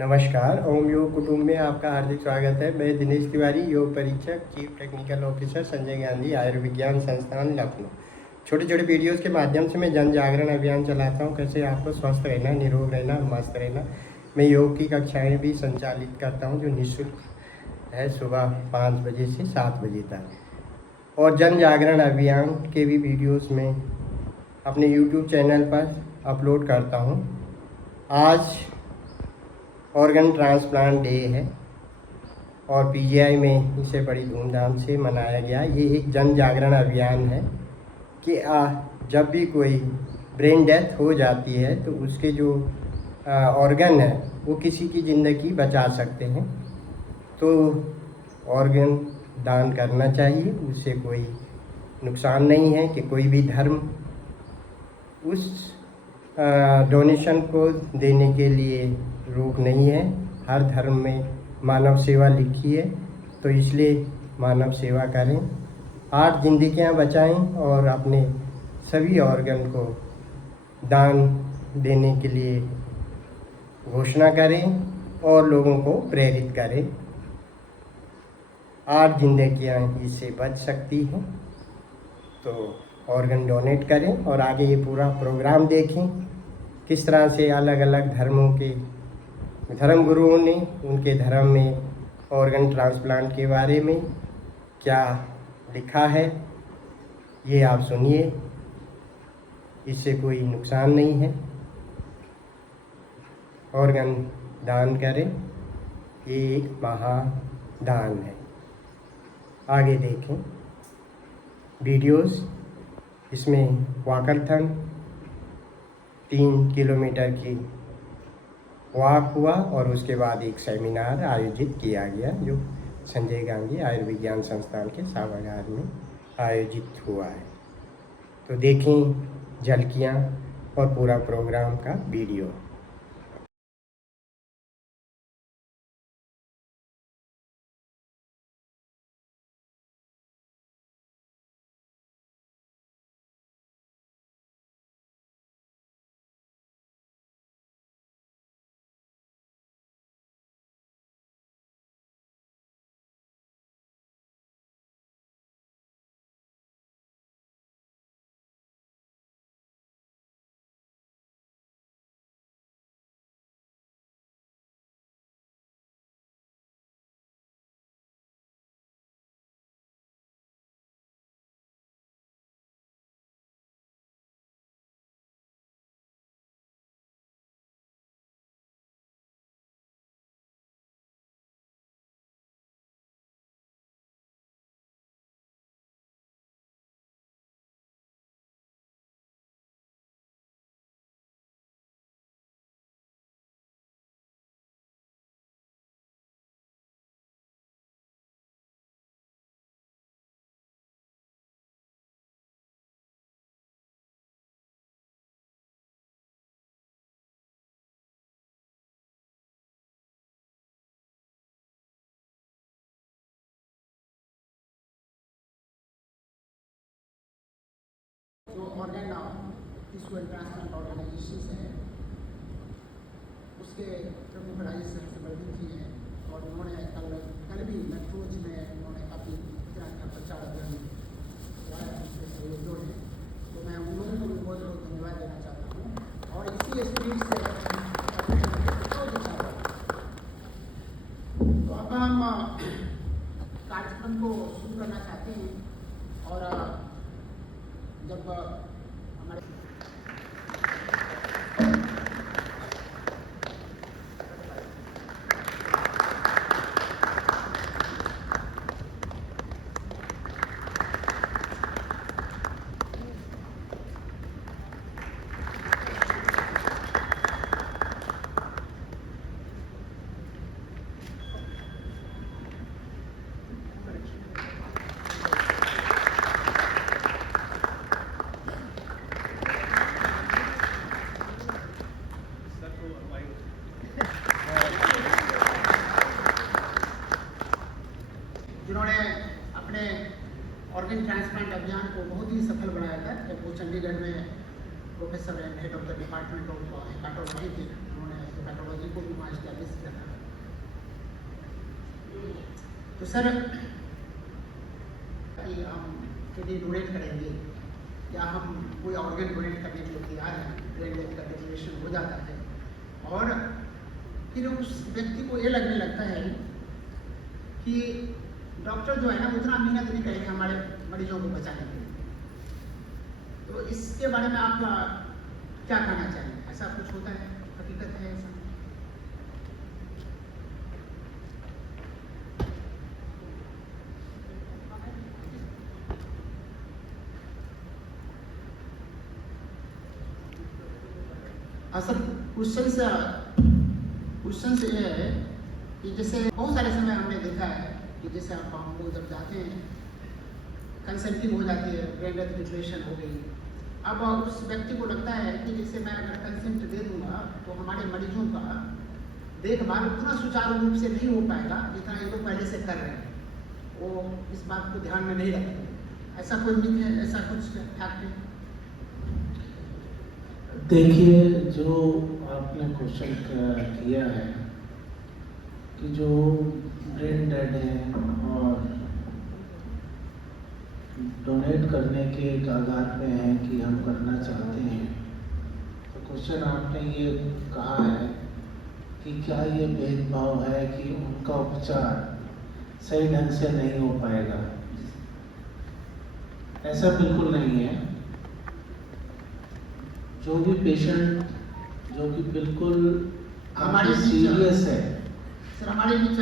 नमस्कार। ओम योग कुटुंब में आपका हार्दिक स्वागत है। मैं दिनेश तिवारी, योग परीक्षक, chief technical officer, Sanjay Gandhi आयुर्विज्ञान संस्थान, लखनऊ। छोटे छोटे वीडियोस के माध्यम से मैं जन जागरण अभियान चलाता हूं, कैसे आपको स्वस्थ रहना, निरोग रहना, मस्त रहना। मैं योग की कक्षाएं भी संचालित करता हूं, जो निःशुल्क है, सुबह 5 बजे से 7 बजे तक। और जन जागरण अभियान के भी वीडियोज़ में अपने यूट्यूब चैनल पर अपलोड करता हूँ। आज ऑर्गन ट्रांसप्लांट डे है और पीजीआई में इसे बड़ी धूमधाम से मनाया गया। ये एक जन जागरण अभियान है कि जब भी कोई ब्रेन डेथ हो जाती है तो उसके जो ऑर्गन है वो किसी की ज़िंदगी बचा सकते हैं, तो ऑर्गन दान करना चाहिए। उससे कोई नुकसान नहीं है कि कोई भी धर्म उस डोनेशन को देने के लिए रोक नहीं है। हर धर्म में मानव सेवा लिखी है, तो इसलिए मानव सेवा करें, 8 जिंदगियां बचाएं और अपने सभी ऑर्गन को दान देने के लिए घोषणा करें और लोगों को प्रेरित करें। 8 जिंदगियां इससे बच सकती हैं, तो ऑर्गन डोनेट करें और आगे ये पूरा प्रोग्राम देखें, किस तरह से अलग अलग धर्मों के धर्म गुरुओं ने उनके धर्म में ऑर्गन ट्रांसप्लांट के बारे में क्या लिखा है। ये आप सुनिए, इससे कोई नुकसान नहीं है। ऑर्गन दान करें, ये एक महादान है। आगे देखें वीडियोस। इसमें वाकरथन 3 किलोमीटर की वॉक हुआ और उसके बाद एक सेमिनार आयोजित किया गया, जो संजय गांधी आयुर्विज्ञान संस्थान के सभागार में आयोजित हुआ है। तो देखें झलकियाँ और पूरा प्रोग्राम का वीडियो। जो organ tissue and transplant organisation है उसके प्रमुख राजेश हर्षवर्धन जी हैं, और उन्होंने कल भी मेट्रोज में उन्होंने काफ़ी तरह का प्रचार अभियान सहयोग है, तो मैं उन लोगों को भी बहुत बहुत धन्यवाद देना चाहता हूँ। और इसी स्पीड से तो अब हम कार्यक्रम को शुरू करना चाहते हैं। और जब हमारे जिन्होंने अपने ऑर्गन ट्रांसप्लांट अभियान को बहुत ही सफल बनाया था, जब वो चंडीगढ़ में professor and head of the department of hepatology थे, उन्होंने पैथोलॉजी को भी वहाँ इस्टेब्लिश करना। तो सर कि हम किडनी डोनेट करेंगे या हम कोई ऑर्गन डोनेट करने के लिए तैयार हैं, ब्रेन डेथ का डिक्लेरेशन हो जाता है और फिर उस व्यक्ति को ये लगने लगता है कि डॉक्टर जो है ना उतना मेहनत नहीं करेंगे हमारे मरीजों को बचाने के लिए। तो इसके बारे में आप क्या कहना चाहिए? ऐसा कुछ होता है, हकीकत है ऐसा? असल क्वेश्चन से ये है कि जैसे बहुत सारे समय हमने देखा है कि जैसे आप हम लोग जब जाते हैं कंसेंटिंग हो जाती है, ब्रेन डेथ डिक्लेरेशन हो गई, अब उस व्यक्ति को लगता है कि जैसे मैं अगर कंसेंट दे दूंगा तो हमारे मरीजों का देखभाल उतना सुचारू रूप से नहीं हो पाएगा जितना ये लोग पहले से कर रहे हैं। वो इस बात को ध्यान में नहीं रखते। ऐसा कोई मिथ है, ऐसा कुछ फैक्ट है? देखिए, जो आपने क्वेश्चन किया है कि जो ब्रेन डेड है और डोनेट करने के कागार पे हैं कि हम करना चाहते हैं, तो क्वेश्चन आपने ये कहा है कि क्या ये भेदभाव है कि उनका उपचार सही ढंग से नहीं हो पाएगा। ऐसा बिल्कुल नहीं है। जो भी पेशेंट जो कि बिल्कुल हमारे सीरियस है, सर हमारे बीच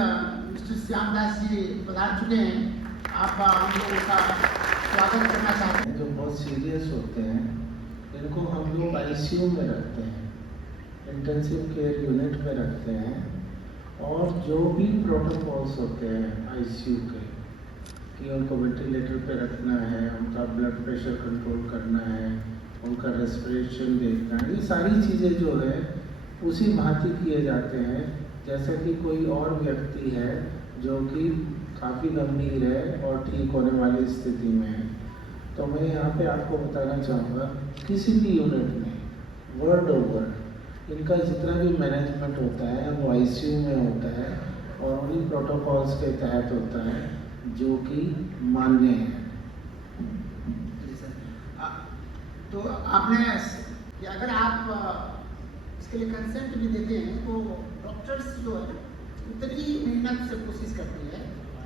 मिस्टर श्यामदास जी पधार चुके हैं, आप हम लोगों का स्वागत करना चाहते हैं। जो बहुत सीरियस होते हैं इनको हम लोग आईसीयू में रखते हैं, इंटेंसिव केयर यूनिट में रखते हैं और जो भी प्रोटोकॉल्स होते हैं आईसीयू के कि उनको वेंटिलेटर पे रखना है, उनका ब्लड प्रेशर कंट्रोल करना है, उनका रेस्पिरेशन देखना है, ये सारी चीज़ें जो है उसी भांति किए जाते हैं जैसे कि कोई और व्यक्ति है जो कि काफ़ी गंभीर है और ठीक होने वाली स्थिति में है। तो मैं यहाँ पे आपको बताना चाहूँगा किसी भी यूनिट में वर्ड ओवर इनका जितना भी मैनेजमेंट होता है वो आईसीयू में होता है और उन्हीं प्रोटोकॉल्स के तहत होता है जो कि मान्य है। तो आपने कि अगर आप इसके लिए कंसेंट भी देते हैं तो डॉक्टर्स जो है उतनी मेहनत से कोशिश करते हैं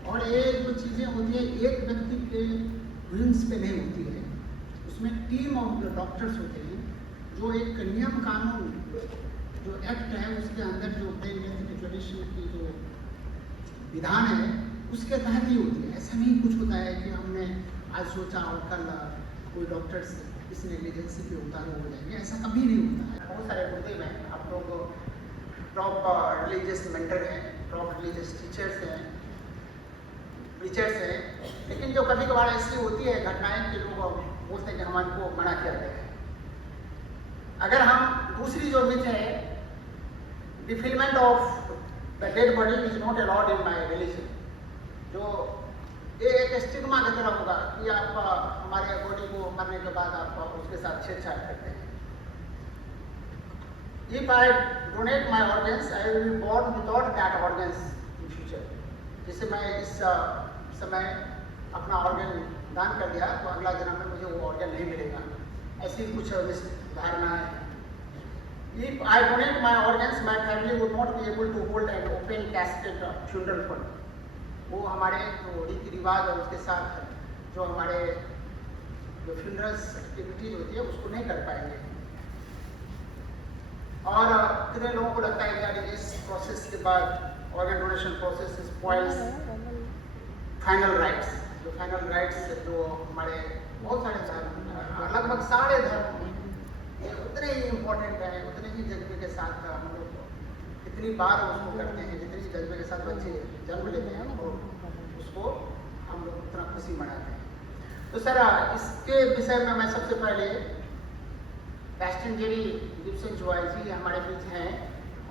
और एक जो चीज़ें होती है एक व्यक्ति के विंग्स पे नहीं होती है, उसमें टीम ऑफ डॉक्टर्स होते हैं जो एक नियम कानून जो एक्ट है उसके अंदर जो ब्रेन डेथ डिक्लेरेशन की जो विधान है उसके तहत ही होती है। ऐसा नहीं कुछ होता है कि हमने आज सोचा और कल कोई डॉक्टर्स इस नेग्लिजेंसी पे उतारू हो जाएंगे, ऐसा कभी नहीं होता है। बहुत सारे मुद्दे में आप लोग टॉप रिलीजियस मेंटर हैं, टॉप रिलीजियस टीचर्स हैं, लेकिन जो कभी कभार ऐसी होती है घटनाएं कि लोग बोलते हैं कि हमारे को मना किया गया है। अगर हम दूसरी जो मिथ है defilement of the dead body is not allowed in my religion, जो ये एक स्टिग्मा की तरह होगा कि आप हमारे बॉडी को मरने के बाद आप उसके साथ छेड़छाड़ करते हैं। If I donate my organs, I will be born without that organs in future. जैसे मैं इस समय अपना ऑर्गन दान कर दिया तो अगला जन्म में मुझे वो ऑर्गन नहीं मिलेगा, ऐसी कुछ धारणा है। If I donate my organs, my family would not be able to hold an open casket funeral fund. वो हमारे जो रीति रिवाज और उसके साथ जो हमारे जो फ्यूनरल्स एक्टिविटीज होती है उसको नहीं कर पाएंगे। और कितने लोगों को लगता है कि इस प्रोसेस के बाद organ donation process spoils final rights, जो फाइनल राइट्स जो हमारे बहुत सारे धर्म लगभग सारे धर्म ये उतने ही इम्पोर्टेंट है, उतने ही जज्बे के साथ हम लोग कितनी बार उसको करते हैं, जितनी जज्बे के साथ बच्चे जन्म लेते हैं और उसको हम लोग उतना खुशी मनाते हैं। तो सर इसके विषय में मैं सबसे पहले पैस्टन जेरी गिब्सन जोआई जी हमारे बीच हैं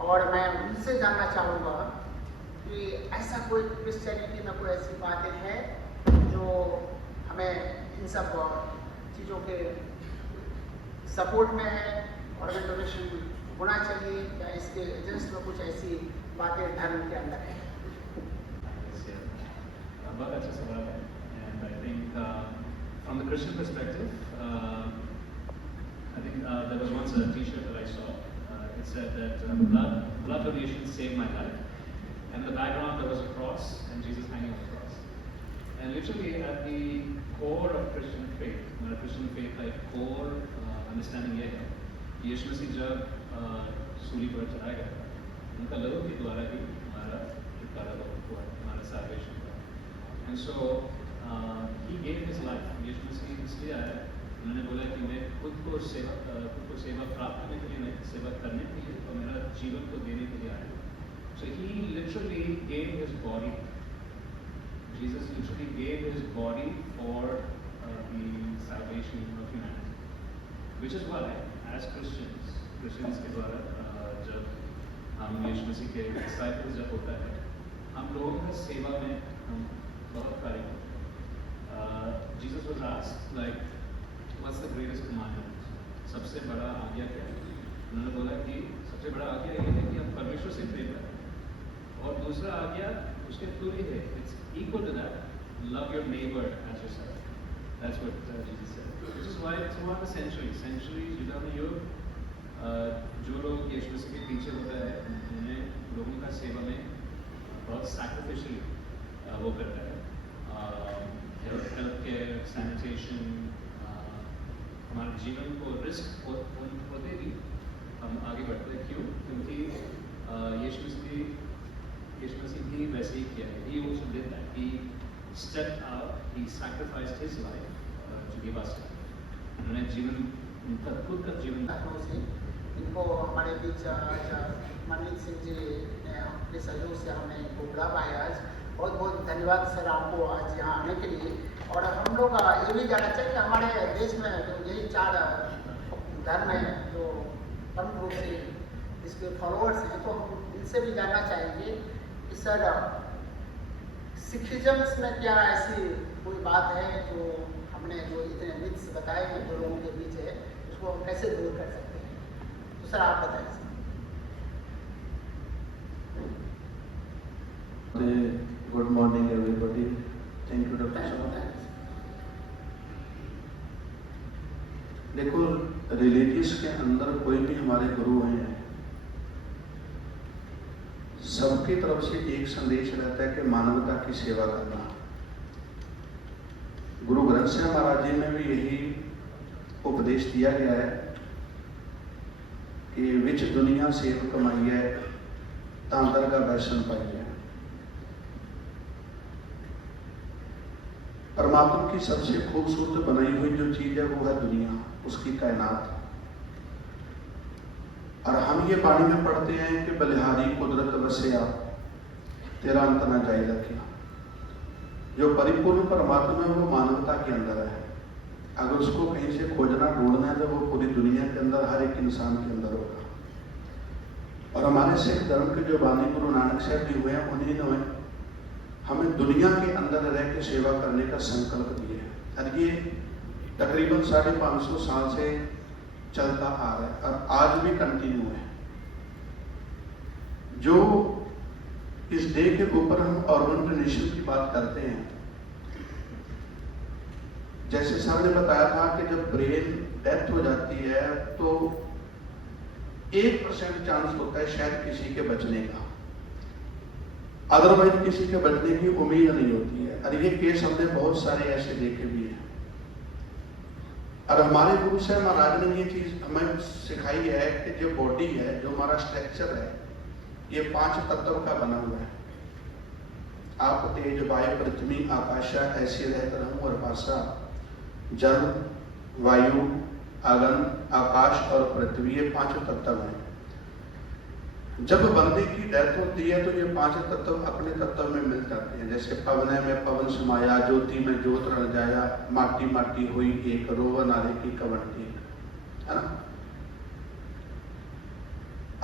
और मैं उनसे जानना चाहूँगा कि ऐसा कोई क्रिश्चियनिटी में कोई ऐसी बातें हैं जो हमें इन सब चीज़ों के सपोर्ट में है, ऑर्गन डोनेशन को होना चाहिए, या इसके एजेंस्ट में कुछ ऐसी बातें धर्म के अंदर है? बहुत अच्छा सवाल है, and I think from the Christian perspective, I think there was once a T-shirt that I saw. It said that blood donation saved my life, and in the background there was a cross and Jesus hanging on the cross. And literally at the core of Christian faith, Christian faith का एक core understanding ये है कि यीशु मसीह जब सूली पर चढ़ाया गया था, उनका लहू के द्वारा ही हमारा छुटकारा हुआ, हमारा salvation हुआ. And so he gave his life. यीशु मसीह इसलिए आया, उन्होंने बोला कि मैं खुद को सेवा प्राप्त करने के लिए नहीं, सेवा करने के लिए और मेरा जीवन को देने के लिए आया. So he literally gave his body. Jesus literally gave his body for the salvation of humanity. Which is why, as Christians के द्वारा जब हम यीशु मसीह के disciples जब होता है, हम लोगों का सेवा में हम बहुत कार्य करते हैं. Jesus was asked, like, what's the greatest commandment? सबसे बड़ा आज्ञा क्या है? उन्होंने बोला कि सबसे बड़ा आज्ञा ये है कि आप परमेश्वर से प्रेम करें, और दूसरा आज्ञा उसके तुल्य है. It's equal to that. Love your neighbor as yourself. That's what Jesus said. Which is why throughout the centuries, युगों में युग, जो लोग यीशु मसीह के पीछे होता है, उन्हें लोगों का सेवा में बहुत sacrificially वो करता है. हेल्थ केयर, सैनिटेशन, हमारे जीवन को रिस्क होते भी हम आगे बढ़ते हैं. क्यों? क्योंकि यीशु मसीह भी वैसे ही किया है. He also did that. He stepped out. He sacrificed his life to give us life. उन्होंने जीवन खुद का जीवन से इनको हमारे बीच मनमीत सिंह जी ने अपने सहयोग से हमने इनको बुला पाया आज. बहुत बहुत धन्यवाद सर आपको आज यहाँ आने के लिए. और हम लोग ये भी जानना चाहिए कि हमारे देश में जो यही 4 धर्म हैं जो प्रमुख रूप से इसके फॉलोअर्स हैं, तो हम इनसे भी जानना चाहेंगे कि सर सिखिज्म में क्या ऐसी कोई बात है जो हमने जो इतने मिथ्स बताए हैं जो लोगों के बीच है, उसको हम कैसे दूर कर सकते हैं? तो सर आप बताइए. Good morning everybody. Thank you doctor साहब. देखो, रिलीजियस के अंदर कोई भी हमारे गुरु हैं, सबकी तरफ से एक संदेश रहता है कि मानवता की सेवा करना. गुरु ग्रंथ साहिब महाराज जी में भी यही उपदेश दिया गया है कि विच दुनिया सेव कमाई है तांदर का वैसन पाई है. परमात्मा की सबसे खूबसूरत बनाई हुई जो चीज है वो है दुनिया, उसकी कायनात. और हम ये बाणी में पढ़ते हैं कि बलिहारी कुदरत वसिया तेरा अंत न जाए रखिया. जो परिपूर्ण परमात्मा है वो मानवता के अंदर है. अगर उसको कहीं से खोजना ढूंढना है तो वो पूरी दुनिया के अंदर हर एक इंसान के अंदर होगा. और हमारे सिख धर्म के जो बानी गुरु नानक साहब जी हुए हैं, उन्हीं ने हमें दुनिया के अंदर रह के सेवा करने का संकल्प दिया है. और ये तकरीबन 550 साल से चलता आ रहा है और आज भी कंटिन्यू है. जो इस डे के ऊपर हम ऑर्गन डोनेशन की बात करते हैं, जैसे सर ने बताया था कि जब ब्रेन डेथ हो जाती है तो 1% चांस होता है शायद किसी के बचने का, अदरवाइज किसी के बचने की उम्मीद नहीं होती है. और ये केस हमने बहुत सारे ऐसे देखे भी हैं. और हमारे गुरु साहब महाराज ने ये चीज हमें सिखाई है कि जो बॉडी है, जो हमारा स्ट्रक्चर है, ये 5 तत्व का बना हुआ है. आप तेज वायु पृथ्वी आकाशा ऐसे रहकर रहूं और भाषा, जल वायु अगन आकाश और पृथ्वी, ये 5 तत्व हैं. जब बंदे की डेथ होती है तो ये 5 तत्व अपने तत्व में मिल जाते हैं. जैसे पवन में पवन समाया, ज्योति में ज्योत रल जाया, माटी माटी हुई एक, रोवन नारे की कवन एक, है ना.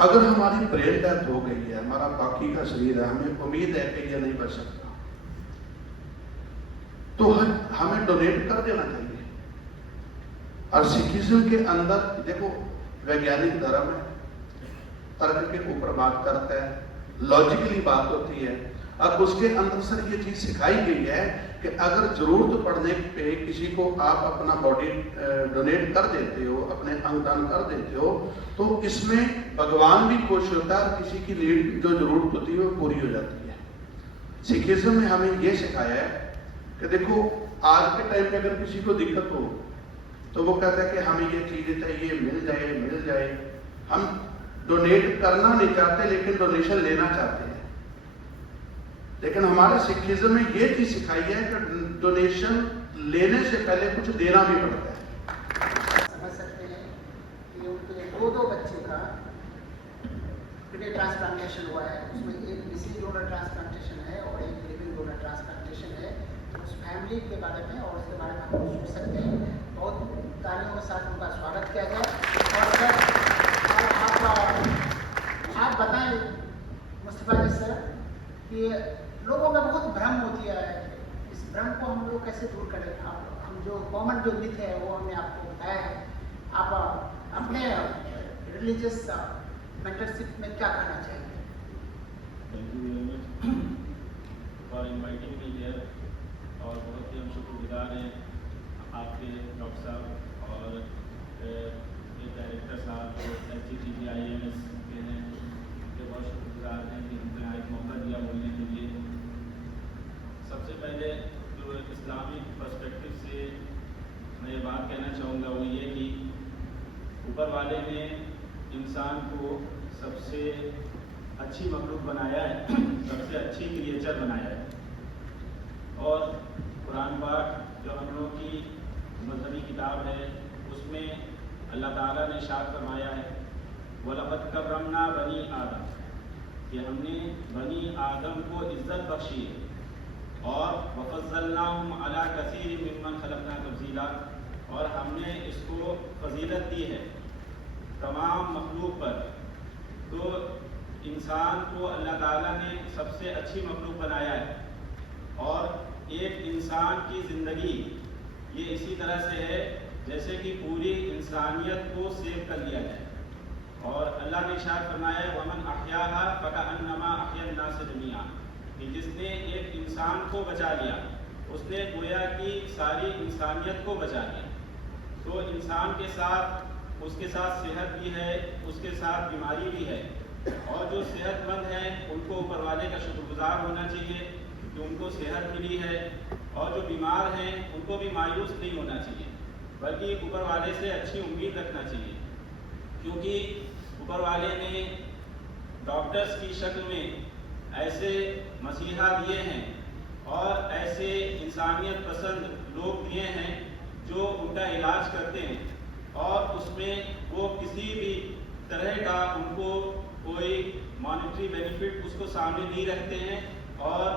अगर हमारी ब्रेन डेथ हो गई है, हमारा बाकी का शरीर है, हमें उम्मीद है कि यह नहीं बच सकता, तो हमें डोनेट कर देना चाहिए. और सिखिज्म के अंदर देखो वैज्ञानिक धर्म है, तर्क के ऊपर बात करता है, लॉजिकली बात होती है। अब उसके अंदर सर ये चीज सिखाई गई है कि अगर जरूरत पड़ने पे किसी को आप अपना बॉडी डोनेट कर देते हो, अपने अंग दान कर देते हो, तो इसमें भगवान भी खुश होता है और किसी की नीड जो जरूरत होती है वो पूरी हो जाती है। सिखिज्म में हमें ये सिखाया है कि देखो आज के टाइम में अगर किसी को दिक्कत हो तो वो कहता है कि हमें ये चीजें चाहिए, मिल जाए। हम डोनेट करना नहीं चाहते लेकिन डोनेशन लेना चाहते हैं। लेकिन हमारे सिखिज्म में ये चीज सिखाई है कि डोनेशन लेने से पहले कुछ देना भी पड़ता है। समझ सकते हैं कि उनके दो बच्चे का किडनी ट्रांसप्लांटेशन हुआ है, उसमें एक डिसीज डोनर ट्रांसप्लांटेशन है और एक लिविंग डोनर ट्रांसप्लांटेशन है। तो उस फैमिली के बारे में और उसके बारे में हम सोच सकते हैं। बहुत तालियों के साथ उनका स्वागत किया जाए। और सर आप बताएं मुस्तफा जी सर कि लोगों में बहुत भ्रम होती है, इस भ्रम को हम लोग कैसे दूर करें? हम जो कॉमन जो मिथ है वो हमने आपको बताया है। आप अपने रिलीजियस मेंटरशिप में क्या कहना चाहेंगे? Thank you very much for inviting me here. और बहुत ही हम शुक्रगुजार हैं आपके डॉक्टर साहब और ये डायरेक्टर साहब जो SGTG-IMS के हैं, उनके बहुत शुक्रगुजार हैं कि उन्होंने आज मौका दिया बोलने के लिए। सबसे पहले जो इस्लामिक पर्सपेक्टिव से मैं ये बात कहना चाहूँगा वो ये कि ऊपर वाले ने इंसान को सबसे अच्छी मखलूक बनाया है, सबसे अच्छी क्रिएचर बनाया है। और कुरान पाक जो हम लोगों की मजहबी किताब है उसमें अल्लाह ताला ने इरशाद फरमाया है वलक़द कर्रमना बनी आदम, कि हमने बनी आदम को इज्जत बख्शी है और वफ़ज़्ज़लनाहुम अला कसीर मिम्मन खलक़ना तफ़ज़ीला, और हमने इसको फजीलत दी है तमाम मखलूक पर। तो इंसान को अल्लाह ताला ने सबसे अच्छी मखलूक बनाया है। और एक इंसान की ज़िंदगी ये इसी तरह से है जैसे कि पूरी इंसानियत को सेव कर लिया जाए। और अल्लाह ने इरशाद फरमाया वमन अहयाहा फकअन्नमा अहया अन्नास जमीआ, कि जिसने एक इंसान को बचा लिया उसने गोया कि सारी इंसानियत को बचा लिया। तो इंसान के साथ उसके साथ सेहत भी है, उसके साथ बीमारी भी है। और जो सेहतमंद हैं उनको ऊपर वाले का शुक्रगुजार होना चाहिए कि उनको सेहत मिली है, और जो बीमार हैं उनको भी मायूस नहीं होना चाहिए बल्कि ऊपर वाले से अच्छी उम्मीद रखना चाहिए। क्योंकि ऊपर वाले ने डॉक्टर्स की शक्ल में ऐसे मसीहा दिए हैं और ऐसे इंसानियत पसंद लोग दिए हैं जो उनका इलाज करते हैं, और उसमें वो किसी भी तरह का उनको कोई मॉनेटरी बेनिफिट उसको सामने नहीं रखते हैं, और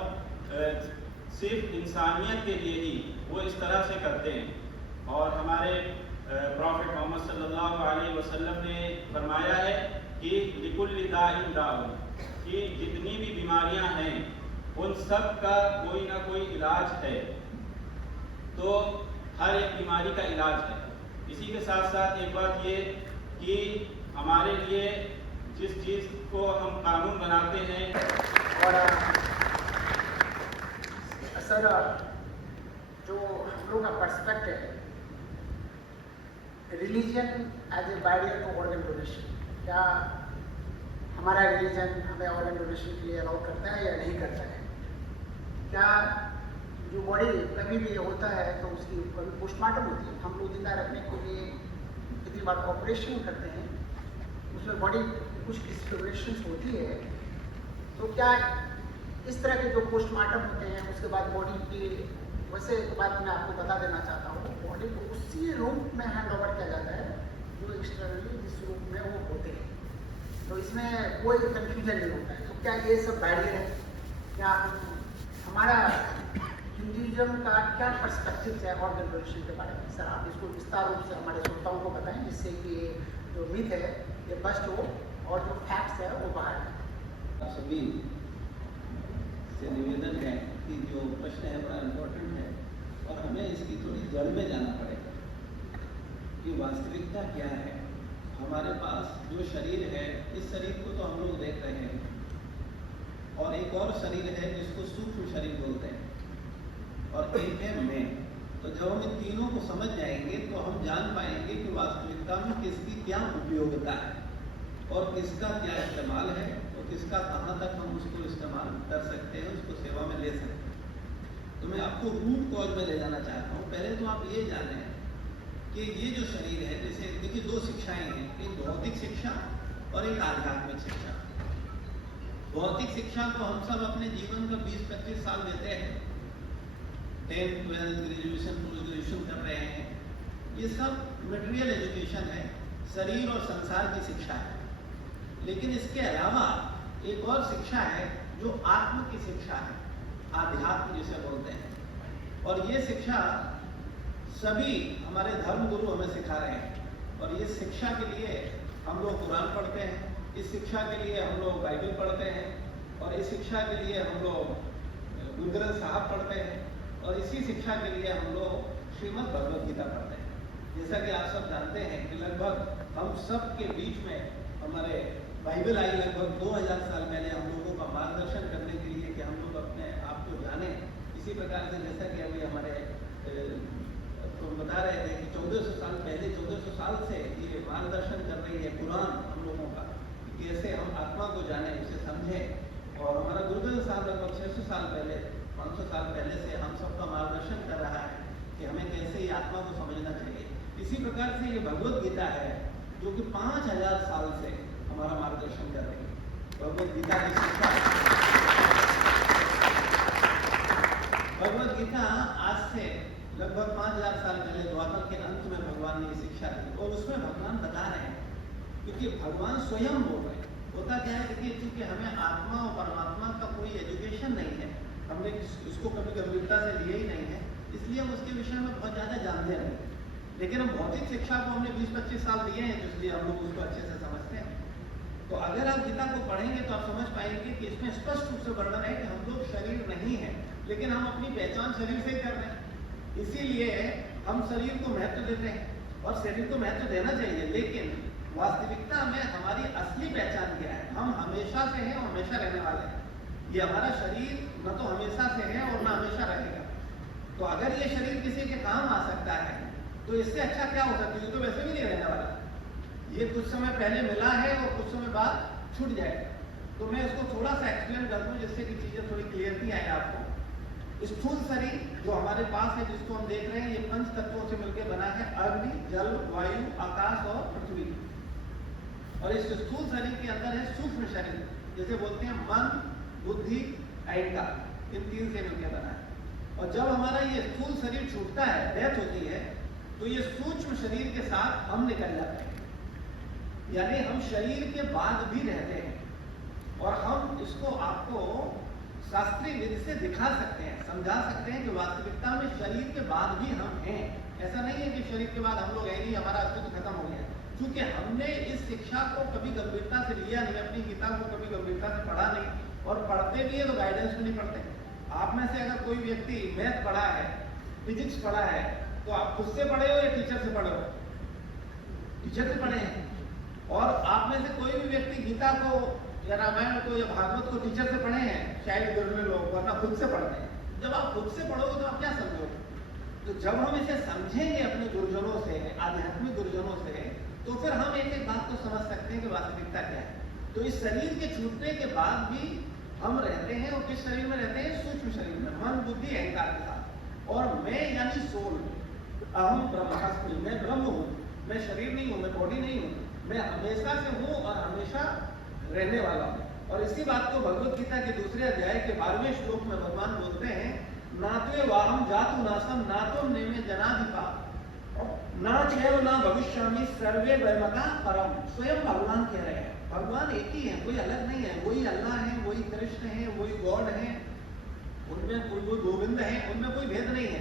सिर्फ इंसानियत के लिए ही वो इस तरह से करते हैं। और हमारे प्रॉफिट मोहम्मद सल्लल्लाहु अलैहि वसल्लम ने फरमाया है कि लिकुल्लि दाइन दाउन, कि जितनी भी बीमारियां हैं उन सब का कोई ना कोई इलाज है। तो हर एक बीमारी का इलाज है। इसी के साथ साथ एक बात ये कि हमारे लिए जिस चीज़ को हम कानून बनाते हैं और सर जो हम लोग का पर्सपेक्टिव है religion as a barrier to organ donation, क्या हमारा रिलीजन हमें ऑर्गन डोनेशन के लिए अलाउ करता है या नहीं करता है? क्या जो बॉडी कभी भी होता है तो उसकी कभी पोस्टमार्टम होती है, हम लोग जिंदा रखने के लिए कितनी बार ऑपरेशन करते हैं, उसमें बॉडी कुछ डिस्फिगरेशंस होती है। तो क्या इस तरह के जो पोस्टमार्टम होते हैं उसके बाद बॉडी की, वैसे एक बात मैं आपको बता देना चाहता हूँ, बॉडी को उसी रूप में हैंड ओवर किया जाता है जो एक्सटर्नली जिस रूप में वो होते हैं। तो इसमें कोई कंफ्यूजन नहीं होता है। तो क्या ये सब बैरियर है? क्या हमारा हिंदुइज्म का क्या पर्सपेक्टिव है ऑर्गन डोनेशन के बारे में? सर आप इसको विस्तार रूप से हमारे श्रोताओं को बताएं जिससे कि ये जो मिथ है ये बस्ट हो और जो फैक्ट्स है वो बाहर आए। आप सभी से निवेदन है कि जो प्रश्न है बड़ा इम्पोर्टेंट है और हमें इसकी थोड़ी जड़ में जाना पड़ेगा कि वास्तविकता क्या है। हमारे पास जो शरीर है, इस शरीर को तो हम लोग देख रहे हैं, और एक और शरीर है जिसको सूक्ष्म शरीर बोलते हैं, और एक है मैं। तो जब हम इन तीनों को समझ जाएंगे तो हम जान पाएंगे कि वास्तविकता में किसकी क्या उपयोगिता है और किसका क्या इस्तेमाल है और किसका कहाँ तक हम उसको इस्तेमाल कर सकते हैं, उसको सेवा में ले सकते हैं। तो मैं आपको रूट कॉज में ले जाना चाहता हूँ। पहले तो आप ये जानें कि ये जो शरीर है, जैसे देखिए दो शिक्षाएं हैं, एक भौतिक शिक्षा और एक आध्यात्मिक शिक्षा। भौतिक शिक्षा को हम सब अपने जीवन का 20-25 साल देते हैं, 10th, 12th, graduation, post graduation कर रहे हैं। ये सब मटेरियल एजुकेशन है, शरीर और संसार की शिक्षा है। लेकिन इसके अलावा एक और शिक्षा है जो आत्म की शिक्षा है, आध्यात्म जिसे बोलते हैं। और ये शिक्षा सभी हमारे धर्म गुरु हमें सिखा रहे हैं। और ये शिक्षा के लिए हम लोग कुरान पढ़ते हैं, इस शिक्षा के लिए हम लोग बाइबल पढ़ते हैं, और इस शिक्षा के लिए हम लोग गुरु ग्रंथ साहब पढ़ते हैं, और इसी शिक्षा के लिए हम लोग श्रीमद् भगवद गीता पढ़ते हैं। जैसा कि आप सब जानते हैं कि लगभग हम सब के बीच में हमारे बाइबल आई लगभग 2000 साल पहले हम लोगों का मार्गदर्शन करने के लिए कि हम लोग अपने आप को जाने। इसी प्रकार से जैसा कि अभी हमारे तो बता रहे थे कि 1400 साल पहले, 1400 साल से ये मार्गदर्शन कर रही है कुरान हम लोगों का, कि कैसे हम आत्मा को जाने, उसे समझें। और हमारा गुरु ग्रंथ साहब लगभग 600 साल पहले, 500 साल पहले से हम सबका मार्गदर्शन कर रहा है कि हमें कैसे ये आत्मा को समझना चाहिए। इसी प्रकार से ये भगवद गीता है जो कि 5000 साल से हमारा मार्गदर्शन कर रही है। भगवद गीता की शिक्षा, भगवद गीता आज से लगभग 5000 साल पहले द्वापर के अंत में भगवान ने ये शिक्षा दी, और उसमें भगवान बता रहे हैं, क्योंकि भगवान स्वयं बोल रहे हैं। होता क्या है, देखिए चूंकि हमें आत्मा और परमात्मा का कोई एजुकेशन नहीं है, हमने इसको कभी गंभीरता से लिया ही नहीं है, इसलिए हम उसके विषय में बहुत ज़्यादा जानते नहीं। लेकिन हम भौतिक शिक्षा को हमने 20-25 साल दिए हैं, इसलिए हम लोग उसको अच्छे से समझते हैं। तो अगर आप गीता को पढ़ेंगे तो आप समझ पाएंगे कि इसमें स्पष्ट रूप से वर्णन है कि हम लोग शरीर नहीं है, लेकिन हम अपनी पहचान शरीर से ही कर रहे हैं। इसीलिए हम शरीर को महत्व देते हैं, और शरीर को महत्व देना चाहिए, लेकिन वास्तविकता में हमारी असली पहचान क्या है? हम हमेशा से हैं और हमेशा रहने वाले हैं। ये हमारा शरीर न तो हमेशा से है और न हमेशा रहेगा। तो अगर ये शरीर किसी के काम आ सकता है तो इससे अच्छा क्या हो सकता है? ये तो वैसे भी नहीं रहने वाला, ये कुछ समय पहले मिला है और कुछ समय बाद छूट जाएगा। तो मैं इसको थोड़ा सा एक्सप्लेन कर दूं जिससे कि चीजें थोड़ी क्लियरिटी आए आपको। स्थूल शरीर जो हमारे पास है, जिसको हम देख रहे हैं, ये 5 तत्वों से मिलकर बना है, अग्नि, जल, वायु, आकाश और पृथ्वी। और इस स्थूल शरीर के अंदर है सूक्ष्म शरीर, जैसे बोलते हैं मन, बुद्धि, अहंकार, इन 3 से मिलकर बना है। और जब हमारा ये स्थूल शरीर छूटता है, डेथ होती है, तो ये सूक्ष्म शरीर के साथ हम निकल जाते हैं, यानी हम शरीर के बाद भी रहते हैं। और हम इसको आपको शास्त्रीय विधि से दिखा सकते हैं, समझा सकते हैं कि वास्तविकता में शरीर के बाद भी हम हैं। ऐसा नहीं है कि शरीर के बाद हम लोग है नहीं, हमारा अस्तित्व खत्म हो गया। क्योंकि हमने इस शिक्षा को कभी गंभीरता से लिया नहीं, अपनी गीता को कभी गंभीरता से पढ़ा नहीं, और पढ़ते भी है तो गाइडेंस में नहीं पढ़ते। आप में से अगर कोई व्यक्ति मैथ पढ़ा है, फिजिक्स पढ़ा है, तो आप खुद से पढ़े हो या टीचर से पढ़े हो? टीचर से पढ़े हैं। और आप में से कोई भी व्यक्ति गीता को या रामायण को या भागवत को टीचर से पढ़े हैं, शायद गुरु लोग, वरना खुद से पढ़ते हैं। जब आप खुद से पढ़ोगे तो आप क्या समझोगे? तो जब हम इसे समझेंगे अपने गुरुजनों से, आध्यात्मिक गुरुजनों से, तो फिर हम एक एक बात को समझ सकते हैं कि वास्तविकता क्या है। तो इस शरीर के छूटने के बाद भी हम रहते हैं, और किस शरीर में रहते हैं? सूक्ष्म शरीर में, मन, बुद्धि, अहंकार के साथ। और मैं यानी सोल, अहम ब्रह्मास्मि, मैं ब्रह्म हूँ, मैं शरीर नहीं हूँ, मैं बॉडी नहीं हूँ, मैं हमेशा से हूँ और हमेशा रहने वाला हूँ। और इसी बात को भगवद गीता के 2 अध्याय के 12वें श्लोक में भगवान बोलते हैं, नात्वे वाहम जातु नासम नातो नेमे जनाधिपा ना चैव ना भविष्यामि सर्वे वैमता परम। स्वयं भगवान कह रहे हैं, भगवान एक ही है, कोई अलग नहीं है। वही अल्लाह है, वही कृष्ण है, वही गॉड है, उनमें कोई गोविंद है, उनमें कोई भेद नहीं है।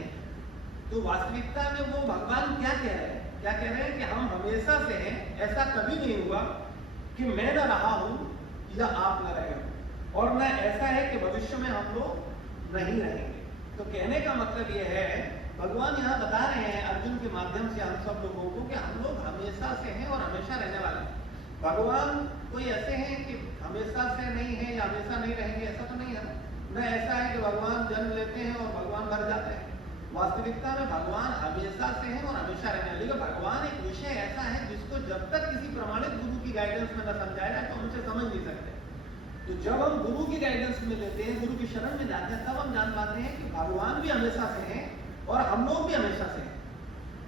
तो वास्तविकता में वो भगवान क्या कह रहे हैं? क्या कह रहे हैं कि हम हमेशा से हैं, ऐसा कभी नहीं हुआ कि मैं न रहा हूं या आप न रहे हो, और न ऐसा है कि भविष्य में हम लोग नहीं रहेंगे। तो कहने का मतलब यह है, भगवान यहाँ बता रहे हैं अर्जुन के माध्यम से हम सब लोगों को कि हम लोग हमेशा से हैं और हमेशा रहने वाले भगवान कोई ऐसे हैं कि हमेशा से नहीं है या हमेशा नहीं रहेंगे, ऐसा तो नहीं है ना। न ऐसा है कि भगवान जन्म लेते हैं और भगवान मर जाते हैं। वास्तविकता में भगवान हमेशा से हैं और हमेशा रहेंगे। लेकिन भगवान एक विषय ऐसा है जिसको जब तक किसी प्रमाणित गुरु की गाइडेंस में न समझाया जाए तो हम उसे समझ नहीं सकते। तो जब हम गुरु की गाइडेंस में लेते हैं, गुरु की शरण में जाते हैं, तब हम जान पाते हैं कि भगवान भी हमेशा से हैं और हम लोग भी हमेशा से हैं।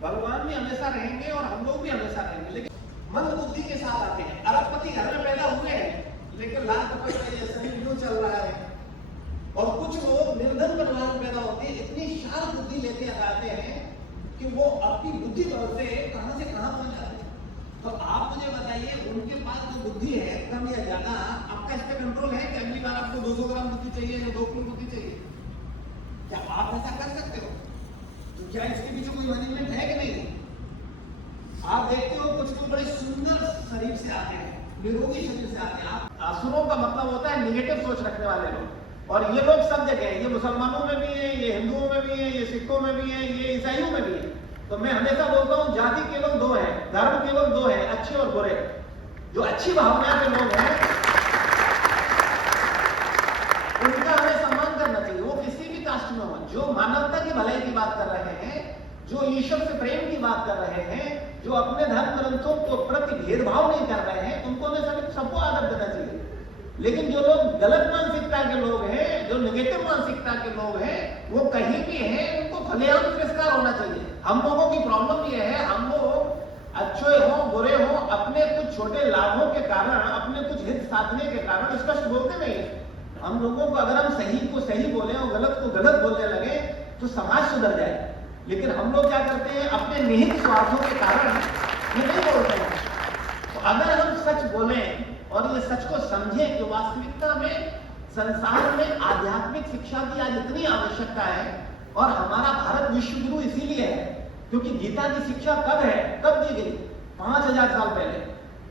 भगवान भी हमेशा रहेंगे और हम लोग भी हमेशा रहेंगे। लेकिन मन बुद्धि के साथ आते हैं। अरबपति घर में पैदा हुए हैं, लेकिन लाल कपट का ये शरीर क्यों चल रहा है। और कुछ लोग निर्धन परिवार में पैदा होते हैं, इतनी शार्प बुद्धि लेके आते हैं कि वो अपनी बुद्धि बल से कहां पहुंच जाते हैं। तो आप मुझे बताइए, उनके पास जो बुद्धि है कम या ज्यादा, आपका इस पे कंट्रोल है कि अगली बार आपको 200 ग्राम बुद्धि चाहिए या 2 किलो बुद्धि चाहिए? क्या आप ऐसा कर सकते हो? तो क्या इसके पीछे कोई मैनेजमेंट है कि नहीं? आप देखते हो कुछ लोग बड़े सुंदर शरीर से आते हैं, निरोगी शरीर से आते हैं। असुरों का मतलब होता है निगेटिव सोच रखने वाले लोग। और ये लोग सब जगह है, ये मुसलमानों में भी है, ये हिंदुओं में भी है, ये सिखों में भी है, ये ईसाइयों में भी है। तो मैं हमेशा बोलता हूँ, जाति के लोग 2 हैं, धर्म के लोग 2 हैं, अच्छे और बुरे। जो अच्छी भावना के लोग हैं उनका हमें सम्मान करना चाहिए, वो किसी भी कास्ट में हो। जो मानवता की भलाई की बात कर रहे हैं, जो ईश्वर से प्रेम की बात कर रहे हैं, जो अपने धर्म ग्रंथों को प्रति भेदभाव नहीं कर रहे हैं, उनको हमें सबको आदर देना चाहिए। लेकिन जो लोग गलत मानसिकता के लोग हैं, जो नेगेटिव मानसिकता के लोग हैं, वो कहीं भी हैं, उनको खुलेआम तिरस्कार होना चाहिए। हम लोगों की प्रॉब्लम ये है, हम लोग अच्छे हो बुरे हो, अपने कुछ छोटे लाभों के कारण, अपने कुछ हित साधने के कारण स्पष्ट बोलते नहीं है। हम लोगों को अगर हम सही को सही बोले और गलत को गलत बोलने लगे तो समाज सुधर जाए। लेकिन हम लोग क्या करते हैं, अपने निहित स्वार्थों के कारण ये नहीं बोलते हैं। तो अगर हम सच बोलें और ये सच को समझें कि वास्तविकता में संसार में आध्यात्मिक शिक्षा की आज इतनी आवश्यकता है, और हमारा भारत विश्व गुरु इसीलिए है क्योंकि गीता की शिक्षा कब दी गई? 5000 साल पहले।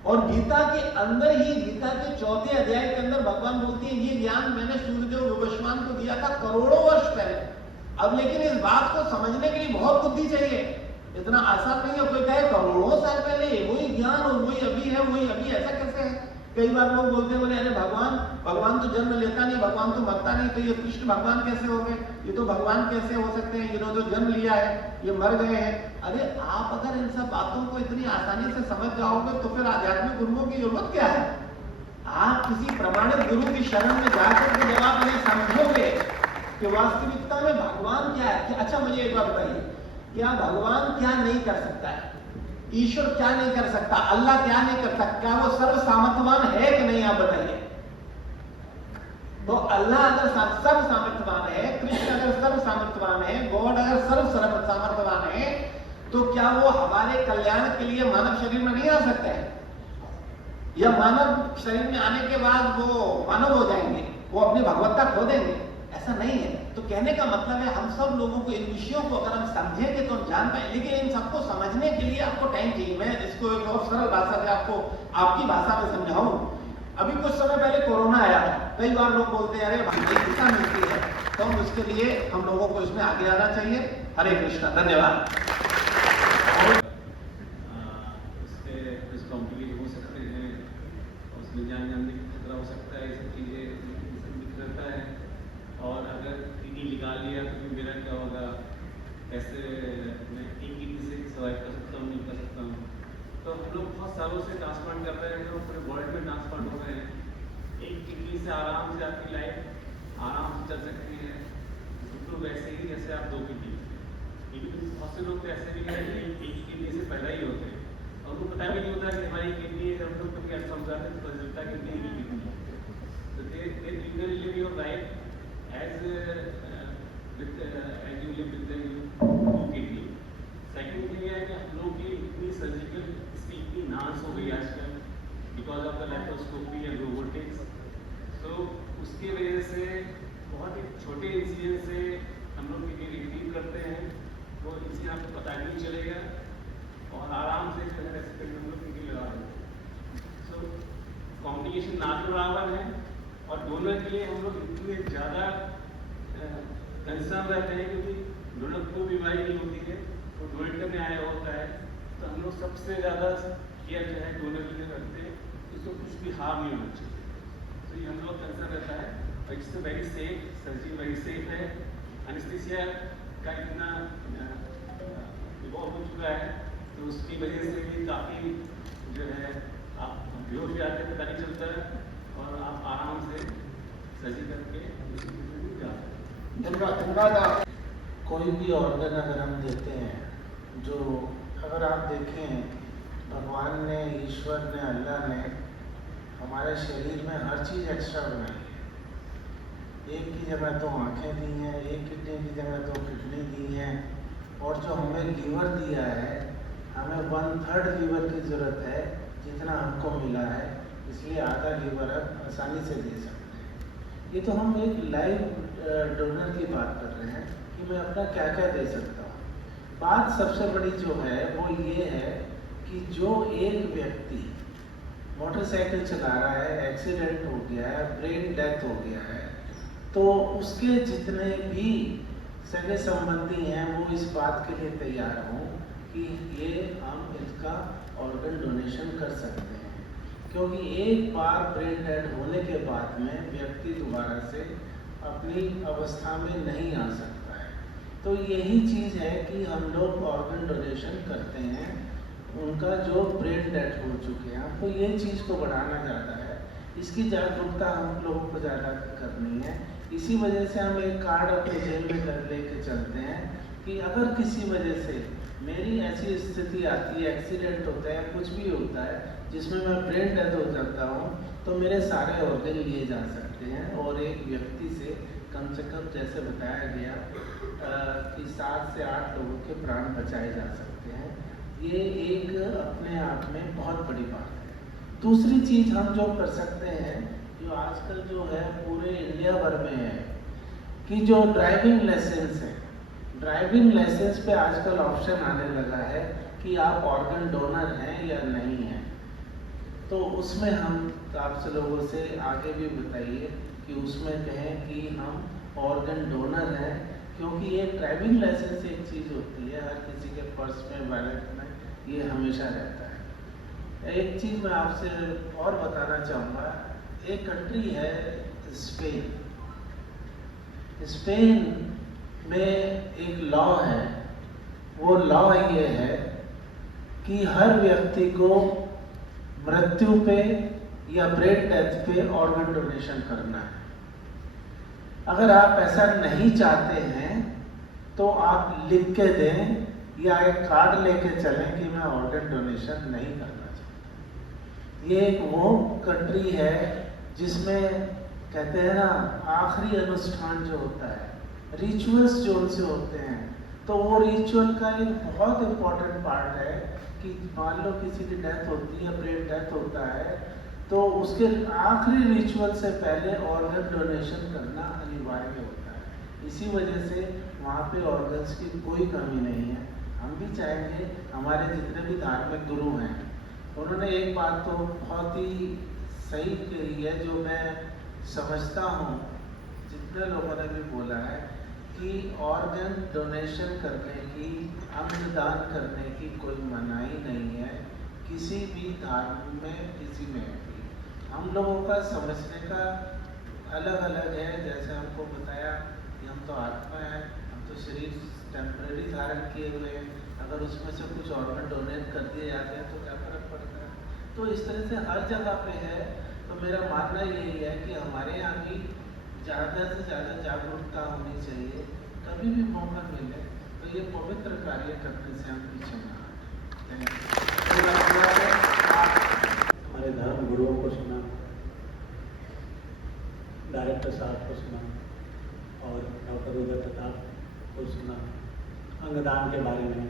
और गीता के अंदर ही, गीता के 4थे अध्याय के अंदर भगवान बोलते हैं, ये ज्ञान मैंने सूर्यदेव विवस्वान को दिया था करोड़ों वर्ष पहले। अब लेकिन इस बात को समझने के लिए बहुत बुद्धि चाहिए, इतना आसान नहीं है। कोई कहे करोड़ों साल पहले वही ज्ञान और वही अभी है, वही अभी, ऐसा कैसे है? कई बार लोग बोलते हैं, बोले अरे भगवान तो जन्म लेता नहीं, भगवान तो मरता नहीं, तो ये कृष्ण भगवान कैसे हो गए? ये तो भगवान कैसे हो सकते हैं? इन्होंने तो जन्म लिया है, ये मर गए हैं। अरे आप अगर इन सब बातों को इतनी आसानी से समझ जाओगे तो फिर आध्यात्मिक गुरुओं की जरूरत क्या है? आप किसी प्रमाणित गुरु की शरण में जाकर के जब आप इन्हें समझोगे कि वास्तविकता में भगवान क्या है। अच्छा मुझे एक बात बताइए, क्या भगवान क्या नहीं कर सकता है? ईश्वर क्या नहीं कर सकता? अल्लाह क्या नहीं कर सकता? क्या वो सर्व सामर्थ्यवान है कि नहीं? आप बताइए। तो अल्लाह अगर सर्व सामर्थ्यवान है, कृष्ण अगर सर्व सामर्थ्यवान है, गॉड अगर सर्व सामर्थ्यवान है, तो क्या वो हमारे कल्याण के लिए मानव शरीर में नहीं आ सकते हैं? या मानव शरीर में आने के बाद वो मानव हो जाएंगे, वो अपनी भगवत्ता खो देंगे? ऐसा नहीं है। तो कहने का मतलब है, हम सब लोगों को इन विषयों को अगर हम समझेंगे तो हम जान पाए। लेकिन इन सबको समझने के लिए आपको टाइम चाहिए। मैं इसको एक और सरल भाषा से आपको आपकी भाषा में समझाऊं। अभी कुछ समय पहले कोरोना आया था। कई बार लोग बोलते हैं अरे भाई दिशा मिलती है, तो हम उसके लिए हम लोगों को इसमें आगे आना चाहिए। हरे कृष्णा, धन्यवाद। इससे कॉम्प्लिकेट हो सकते हैं, उसमें जाने का खतरा हो सकता है, ये सब चीज़ें दिख रहता है। और अगर किडनी निकाल लिया तो फिर मेरा क्या होगा? कैसे मैं एक किडनी से सर्वाइव कर सकता हूँ, नहीं कर सकता हूँ? तो हम लोग बहुत सालों से ट्रांसप्लांट कर रहे हैं, जो पूरे वर्ल्ड में ट्रांसप्लांट हो रहे हैं। एक किडनी से आराम से आपकी लाइफ आराम से चल सकती है, बिल्कुल वैसे ही जैसे आप 2 किडनी। लेकिन बहुत से लोग तो ऐसे भी हैं कि एक किडनी से पैदा ही होते हैं और उनको पता भी नहीं होता कि हमारी किडनी है। हम लोग तो क्या समझाते हैं, तो चलता कि किडनी है। तो they live your life as you live with the 2 kidney। Second thing है कि हम लोग की इतनी सर्जिकल इसकी इतनी नाश हो गई आजकल because of the laparoscopy and robotics. तो उसकी वजह से बहुत ही छोटे इंसिडेंट से हम लोग किडनी रिट्रीव करते हैं, वो इंसिडेंट आपको पता नहीं चलेगा और आराम से जो है रेस्पिरेटर हम लोग किडनी लगा देते हैं। सो कॉम्प्लिकेशन ना के बराबर है। और डोनर के लिए हम लोग इतने ज़्यादा कंसर्न रहते हैं क्योंकि डोनर को बीमारी नहीं होती है, वो डोनेट करने आया होता है। तो हम लोग सबसे ज़्यादा केयर जो है डोनर के लिए रखते हैं। इसको कुछ भी हार्म नहीं होना चाहिए। तो ये हम लोग कंसर्न रहता है और it's very safe, surgery very safe है। एनेस्थीसिया का इतना इवॉल्व हो चुका है तो उसकी वजह से भी काफ़ी जो है आप बेहोश भी आते पता नहीं चलता है और आप आराम से सर्जरी करके धन्यवाद। कोई भी ऑर्गन अगर हम देते हैं, जो अगर आप देखें भगवान ने, ईश्वर ने, अल्लाह ने हमारे शरीर में हर चीज़ एक्स्ट्रा बनाई है। एक की जगह 2 आँखें दी हैं, एक किडनी की जगह 2 किडनी दी हैं, और जो हमें लीवर दिया है, हमें 1/3 लीवर की ज़रूरत है जितना हमको मिला है, इसलिए आधा लीवर अब आसानी से दे सकते हैं। ये तो हम एक लाइव डोनर की बात कर रहे हैं कि मैं अपना क्या क्या दे सकता हूँ। बात सबसे बड़ी जो है वो ये है कि जो एक व्यक्ति मोटरसाइकिल चला रहा है, एक्सीडेंट हो गया है, ब्रेन डेथ हो गया है, तो उसके जितने भी सगे संबंधी हैं वो इस बात के लिए तैयार हों कि ये हम इसका ऑर्गन डोनेशन कर सकते हैं, क्योंकि एक बार ब्रेन डेड होने के बाद में व्यक्ति दोबारा से अपनी अवस्था में नहीं आ सकता है। तो यही चीज़ है कि हम लोग ऑर्गन डोनेशन करते हैं उनका जो ब्रेन डेड हो चुके हैं। तो ये चीज़ को बढ़ाना ज़्यादा है, इसकी जागरूकता हम लोगों को ज़्यादा करनी है। इसी वजह से हम एक कार्ड अपने जेब में लेके चलते हैं कि अगर किसी वजह से मेरी ऐसी स्थिति आती है, एक्सीडेंट होता है, कुछ भी होता है जिसमें मैं ब्रेन डेथ हो जाता हूँ, तो मेरे सारे ऑर्गन लिए जा सकते हैं और एक व्यक्ति से कम जैसे बताया गया कि 7 से 8 लोगों के प्राण बचाए जा सकते हैं। ये एक अपने आप में बहुत बड़ी बात है। दूसरी चीज़ हम जो कर सकते हैं, जो आजकल जो है पूरे इंडिया भर में है, कि जो ड्राइविंग लाइसेंस है, ड्राइविंग लाइसेंस पे आजकल ऑप्शन आने लगा है कि आप ऑर्गन डोनर हैं या नहीं हैं। तो उसमें हम आपसे लोगों से आगे भी बताइए कि उसमें कहें कि हम ऑर्गन डोनर हैं, क्योंकि ये ड्राइविंग लाइसेंस एक चीज़ होती है, हर किसी के पर्स में, वैलेट में ये हमेशा रहता है। एक चीज़ मैं आपसे और बताना चाहूँगा, एक कंट्री है स्पेन। स्पेन में एक लॉ है, वो लॉ ये है कि हर व्यक्ति को मृत्यु पे या ब्रेन डेथ पे ऑर्गन डोनेशन करना है। अगर आप ऐसा नहीं चाहते हैं तो आप लिख के दें या एक कार्ड लेके चलें कि मैं ऑर्गन डोनेशन नहीं करना चाहता। ये एक वो कंट्री है जिसमें कहते हैं ना, आखिरी अनुष्ठान जो होता है, रिचुअल्स जो उनसे होते हैं, तो वो रिचुअल का एक बहुत इम्पोर्टेंट पार्ट है कि मान लो किसी की डेथ होती है, ब्रेन डेथ होता है, तो उसके आखिरी रिचुअल से पहले ऑर्गन डोनेशन करना अनिवार्य होता है। इसी वजह से वहाँ पे ऑर्गन्स की कोई कमी नहीं है। हम भी चाहेंगे, हमारे जितने भी धार्मिक गुरु हैं, उन्होंने एक बात तो बहुत ही सही कही है, जो मैं समझता हूँ, जितने लोगों ने भी बोला है कि ऑर्गन डोनेशन करने की, अंगदान करने की कोई मनाही नहीं है किसी भी धर्म में, किसी में भी। हम लोगों का समझने का अलग अलग है। जैसे हमको बताया कि हम तो आत्मा है, हम तो शरीर टेम्परेरी धारण किए हुए हैं, अगर उसमें से कुछ ऑर्गन डोनेट कर दिए जाते हैं तो क्या फर्क पड़ता है। तो इस तरह से हर जगह पे है। तो मेरा मानना यही है कि हमारे यहाँ भी ज़्यादा से ज़्यादा जागरूकता होनी चाहिए। कभी भी मौका मिले तो ये पवित्र कार्य करने से हम पीछे ना हटें। हमारे धर्म गुरुओं को सुना, डायरेक्टर साहब को सुना और डॉक्टर उदय प्रताप को सुना, अंगदान के बारे में,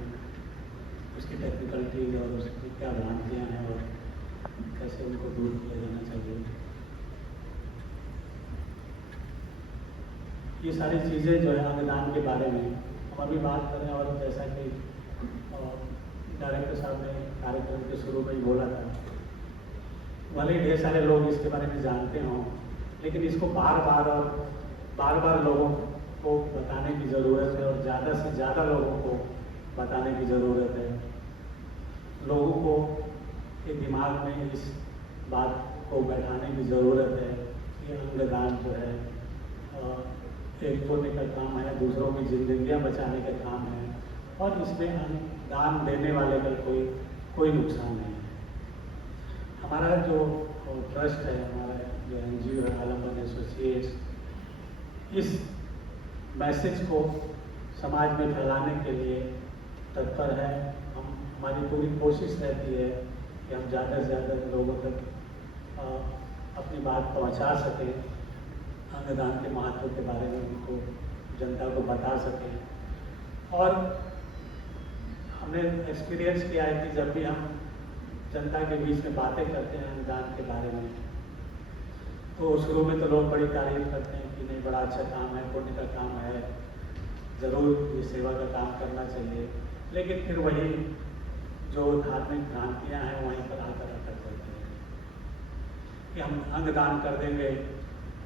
उसकी टेक्निकलिटीज और उसकी क्या भ्रांतियाँ हैं और कैसे उनको दूर किया जाना चाहिए। ये सारी चीज़ें जो है अंगदान के बारे में हम अभी बात करें, और जैसा कि डायरेक्टर साहब ने कार्यक्रम के शुरू में ही बोला था, भले ही ढेर सारे लोग इसके बारे में जानते हों, लेकिन इसको बार बार लोगों को बताने की ज़रूरत है और ज़्यादा से ज़्यादा लोगों को बताने की ज़रूरत है। लोगों को के दिमाग में इस बात को बैठाने की ज़रूरत है कि अंगदान जो है एक पुण्य का काम है, दूसरों की जिंदगियां बचाने का काम है, और इसमें दान देने वाले का कोई नुकसान नहीं है। हमारा जो ट्रस्ट है, हमारा जो NGO है आलमबंद एसोसिएट्स, इस मैसेज को समाज में फैलाने के लिए तत्पर है। हमारी पूरी कोशिश रहती है कि हम ज़्यादा से ज़्यादा लोगों तक अपनी बात पहुंचा सकें, अंगदान के महत्व के बारे में उनको, जनता को बता सकें। और हमने एक्सपीरियंस किया है कि जब भी हम जनता के बीच में बातें करते हैं अंगदान के बारे में, तो शुरू में तो लोग बड़ी तारीफ करते हैं कि नहीं, बड़ा अच्छा काम है, पुण्य का काम है, ज़रूर ये सेवा का काम करना चाहिए। लेकिन फिर वही जो धार्मिक भ्रांतियाँ हैं वहीं पर आकर करते हैं कि हम अंगदान कर देंगे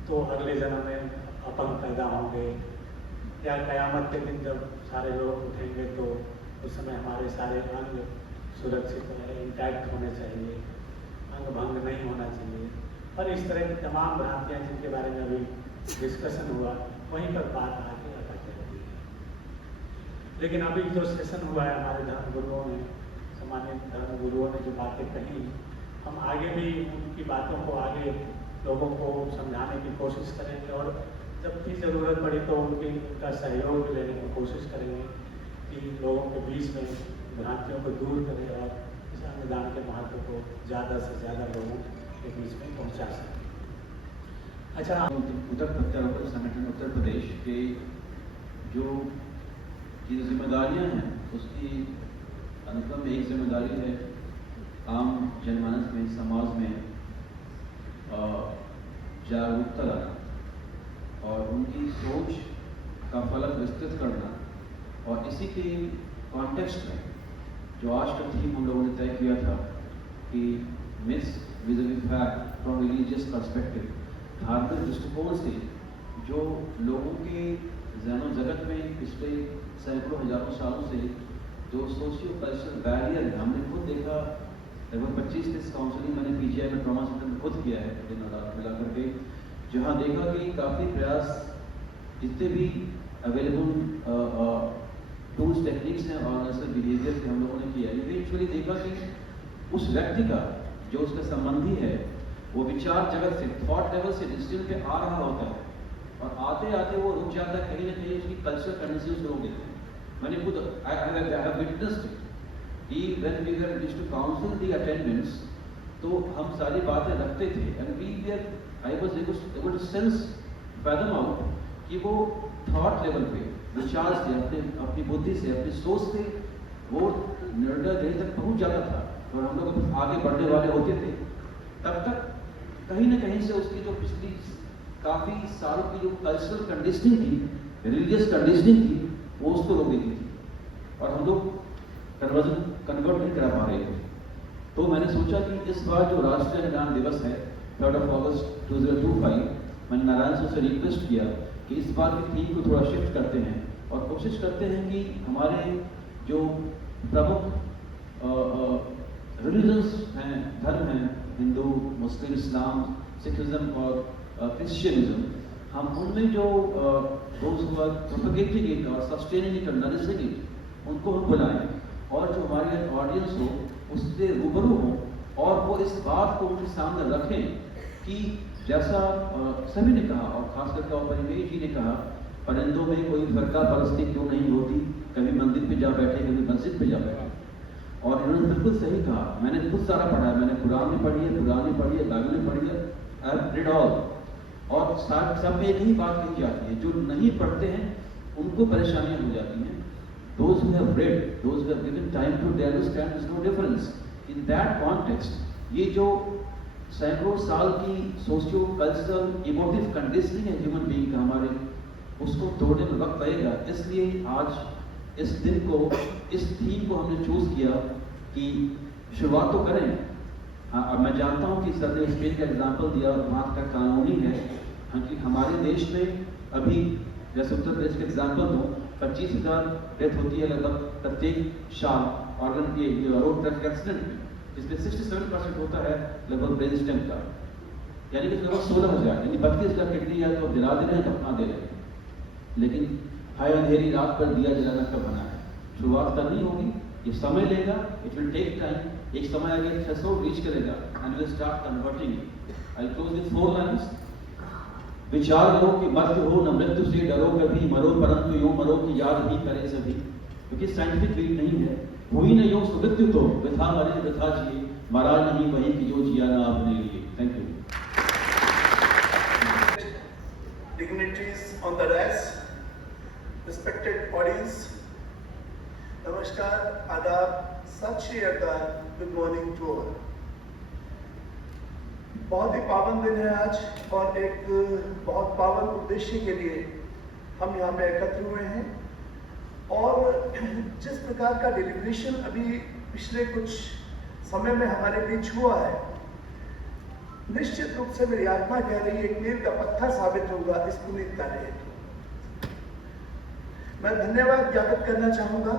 तो अगले जन्म में अपंग पैदा होंगे, या क़यामत के दिन जब सारे लोग उठेंगे तो उस समय हमारे सारे अंग सुरक्षित इंटैक्ट होने चाहिए, अंग भंग नहीं होना चाहिए। और इस तरह की तमाम भ्रांतियाँ जिनके बारे में अभी डिस्कशन हुआ, वहीं पर बात आके अटक रहती है। लेकिन अभी जो सेशन हुआ है, हमारे धर्म गुरुओं ने, सामान्य धर्म गुरुओं ने जो बातें कही, हम आगे भी उनकी बातों को आगे लोगों को समझाने की कोशिश करेंगे, और जब भी ज़रूरत पड़ी तो उनका सहयोग लेने की कोशिश करेंगे कि लोगों के बीच में भ्रांतियों को दूर करें और इस अंगदान के महत्व को ज़्यादा से ज़्यादा लोगों के बीच में पहुंचा सकें। अच्छा, उत्तर संगठन उत्तर प्रदेश के जो जिम्मेदारियां हैं, उसकी अनुक्रम एक जिम्मेदारी है आम जनमानस में, समाज में जागरूकता लाना और उनकी सोच का फलक विस्तृत करना। और इसी के कॉन्टेक्स्ट में जो आज का थीम हम लोगों ने तय किया था कि miss visually fact from religious perspective, धार्मिक दृष्टिकोण से जो लोगों के जहनो जगत में पिछले सैकड़ों हजारों सालों से जो सोशियो कल्चरल बैरियर है, हमने खुद देखा। लगभग 25-30 काउंसलिंग मैंने PGI में ट्रॉमा सेंटर में खुद किया है मिला करके, जहाँ देखा कि काफ़ी प्रयास, जितने भी अवेलेबल टूल्स टेक्निक्स हैं और बिहेवियर के हम लोगों ने किया, इवेंचुअली देखा कि उस व्यक्ति का जो उसका संबंधी है वो विचार जगत से, थॉट लेवल से डिस्टेंस पे आ रहा होता है, और आते आते वो रुक जाता है, कहीं ना कहीं उसकी कल्चरल कंडीशंस रोक देते हैं। मैंने खुद आई हैव विटनेस्ड कि when we were used to counsel the attendants, तो हम सारी बातें रखते थे and I was able to sense, fathom out कि वो थॉट लेवल पे, विचार से, अपनी बुद्धि से, अपनी सोच से वो निर्णय देने तक पहुंच जाता था, और हम लोग आगे बढ़ने वाले होते थे। तब तक कहीं ना कहीं से उसकी जो पिछली काफ़ी सालों की जो कल्चरल कंडीशनिंग थी, रिलीजियस कंडीशनिंग थी, वो उसको रोक देती थी, और हम लोग कन्वर्ट नहीं करा पा रहे थे। तो मैंने सोचा कि इस बार जो राष्ट्रीय अंगदान दिवस है 3 अगस्त 2025, मैंने नारायण सर से रिक्वेस्ट किया कि इस बार की थीम को थोड़ा शिफ्ट करते हैं और कोशिश करते हैं कि हमारे जो प्रमुख रिलीजन्स हैं, धर्म हैं, हिंदू, मुस्लिम, इस्लाम, सिखिज्म और क्रिश्चियनिज्म, हम उनमें जो प्रोपेगेटिंग इट और सस्टेनिंग इट और नरिशिंग इट, उनको हम बुलाएं, और जो हमारे ऑडियंस हो उससे रूबरू हो, और वो इस बात को उनके सामने रखें कि जैसा सभी ने कहा, और खास करके परिमेश जी ने कहा, परिंदों में कोई फरका परस्ती क्यों नहीं होती, कभी मंदिर पे जा बैठे, कभी मस्जिद पे जा बैठे। और इन्होंने बिल्कुल सही कहा, मैंने खुद सारा पढ़ा है, मैंने कुरान में पढ़ी है, बाइबल में पढ़ी है, आई हैव रीड ऑल, और सब में एक ही बात कही जाती है, जो नहीं पढ़ते हैं उनको परेशानियां हो जाती हैं। Those who have read, those who have given time to understand, there is no difference. In that context, ये जो सैकड़ों साल की सोशियो कल्चरल इमोटिव कंडीशनिंग है ह्यूमन बीइंग का हमारे, उसको तोड़ने में वक्त लगेगा। इसलिए आज इस दिन को, इस थीम को हमने चूज किया कि शुरुआत तो करें। हाँ, अब मैं जानता हूँ कि सर ने स्पेन का एग्जाम्पल दिया, वहाँ का कानूनी है, कि हमारे देश में अभी जैसे उत्तर प्रदेश का एग्जाम्पल दूँ, 25,000 डेथ होती है लगभग प्रत्येक साल ऑर्गन के रोड ट्रैफिक एक्सीडेंट में, जिसमें 67% होता है लगभग ब्रेन स्टेम का, यानी कि लगभग 16,000, यानी 32,000 किडनी है तो जला दे रहे हैं, दफना दे रहे हैं। लेकिन हाय अंधेरी रात पर दिया जलाना कब बना है? शुरुआत करनी होगी, ये समय लेगा, इट विल टेक टाइम। एक समय आगे थ्रेशोल्ड रीच करेगा and will start converting it. I close with 4 lines. विचार लो कि मत हो न मृत्यु से डरो कभी, मरो परंतु यूं मरो कि याद ही करें सभी। क्योंकि साइंटिफिक रीड नहीं है, हुई न योग मृत्यु तो वृथा मरे वृथा जिए, मरा नहीं वही कि जो जिया ना अपने लिए। Thank you. Dignitaries on the dais, respected audience, नमस्कार, आदाब, सत श्री अकाल, गुड मॉर्निंग टू ऑल। बहुत ही पावन दिन है आज और एक बहुत पावन उद्देश्य के लिए हम यहाँ पे एकत्र हुए हैं। और जिस प्रकार का डिलिब्रेशन अभी पिछले कुछ समय में हमारे बीच हुआ है, निश्चित रूप से मेरी आत्मा कह रही है, एक मील का पत्थर साबित होगा इस पुनीत कार्य हेतु। मैं धन्यवाद ज्ञापित करना चाहूंगा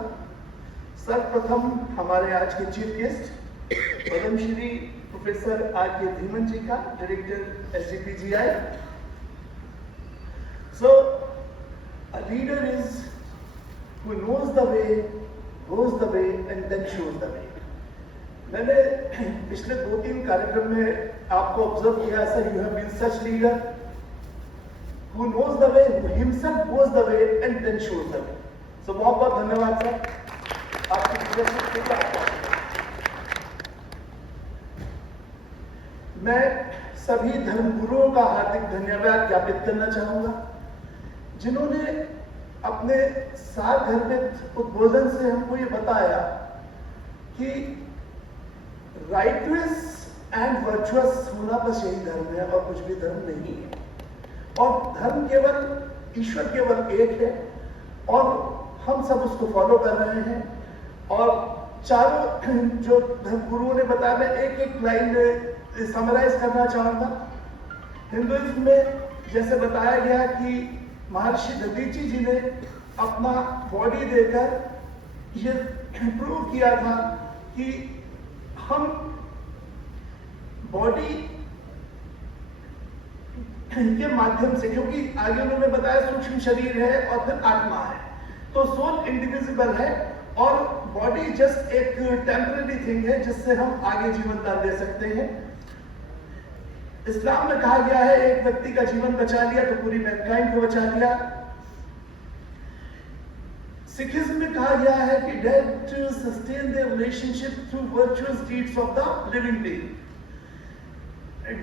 सर्वप्रथम हमारे आज के chief guest Padma Shri professor R.K. Dhiman ji का, director SGPGI। So a leader is who knows the way, goes the way and then shows the way। मैंने पिछले 2-3 कार्यक्रम में आपको ऑब्जर्व किया sir, you have been such leader who knows the way, who himself goes the way and then shows the way। So बहुत बहुत धन्यवाद sir आपकी लीडरशिप के लिए। आपका मैं सभी धर्मगुरुओं का हार्दिक धन्यवाद ज्ञापित करना चाहूंगा, जिन्होंने अपने सार्वधर्मिक उद्बोधन से हमको ये बताया कि राइटुअस एंड वर्चुअस होना बस यही धर्म है और कुछ भी धर्म नहीं है। और धर्म केवल ईश्वर केवल एक है और हम सब उसको फॉलो कर रहे हैं। और चारों जो धर्मगुरुओं ने बताया, मैं एक लाइन समराइज करना चाहूंगा। हिंदुइज्म में जैसे बताया गया कि महर्षि दधीची जी ने अपना बॉडी देकर ये प्रूव किया था कि हम बॉडी के माध्यम से, क्योंकि आगे उन्होंने बताया सूक्ष्म शरीर है और फिर आत्मा है, तो सोल इंडिविजिबल है और बॉडी जस्ट एक टेम्पररी थिंग है जिससे हम आगे जीवन दान दे सकते हैं। इस्लाम में कहा गया है एक व्यक्ति का जीवन बचा लिया तो पूरी मैनकाइंड को बचा लिया। सिखिज्म में कहा गया है कि dead to sustain their relationship through virtuous deeds of the living being.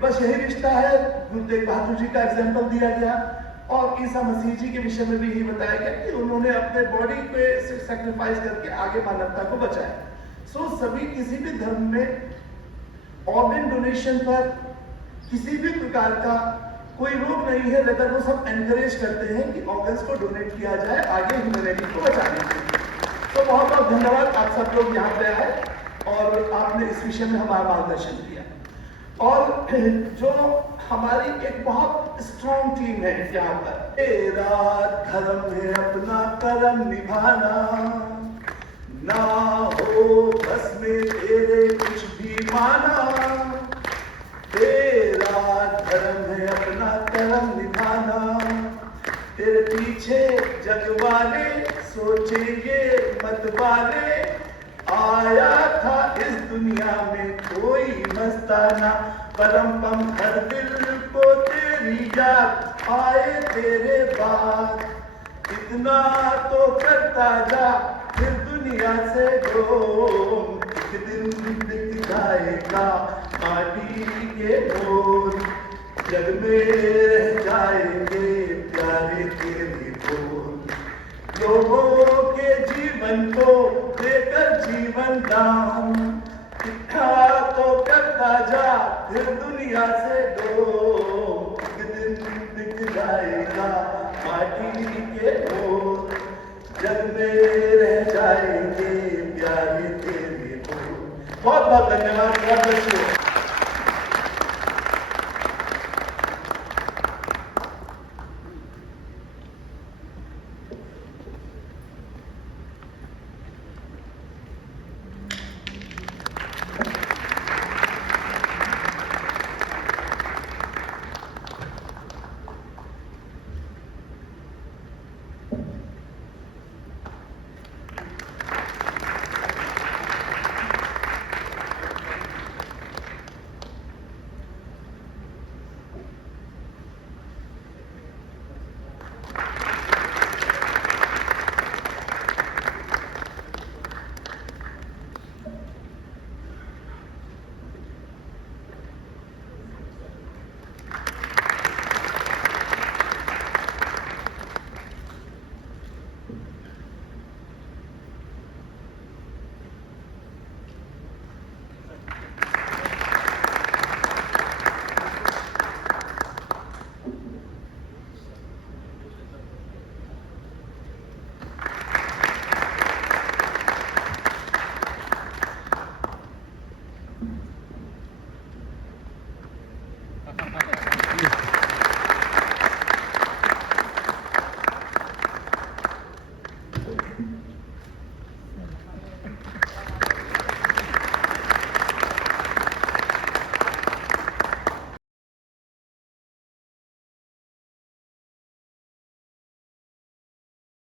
बस यही रिश्ता है। गुरु तेग बहादुर जी का एग्जाम्पल दिया गया और ईसा मसीह जी के विषय में भी यही बताया गया कि उन्होंने अपने बॉडी पे सैक्रिफाइस करके आगे मानवता को बचाया। सो सभी किसी भी धर्म में ऑर्गन डोनेशन पर किसी भी प्रकार का कोई रोक नहीं है, लेकिन वो सब एनकरेज करते हैं कि ऑर्गन्स को डोनेट किया जाए आगे ह्यूमैनिटी को बचाने के लिए। तो बहुत बहुत धन्यवाद, आप सब लोग यहाँ पे आए और आपने इस विषय में हमारा मार्गदर्शन किया। और जो हमारी एक बहुत स्ट्रॉन्ग टीम है यहाँ पर, तेरा धर्म है अपना कर्म निभाना, ना हो बस में तेरे कुछ भी माना, तेरा धर्म है अपना कर्म निभाना, तेरे पीछे जग वाले सोचेंगे मत वाले, आया था इस दुनिया में कोई मस्ताना, परम पम हर दिल को तेरी याद आए तेरे बाद, इतना तो करता जा फिर दुनिया से दो, एक दिन दिख जाएगा माटी के बोल, जग में रह जाएंगे प्यारे तेरे बोल, लोगों के जीवन को देकर जीवन दान, इच्छा तो करता जा फिर दुनिया से दो, एक दिन दिख जाएगा माटी के बोल, जग में रह जाएंगे प्यारे तेरे बोल। बहुत बहुत धन्यवाद।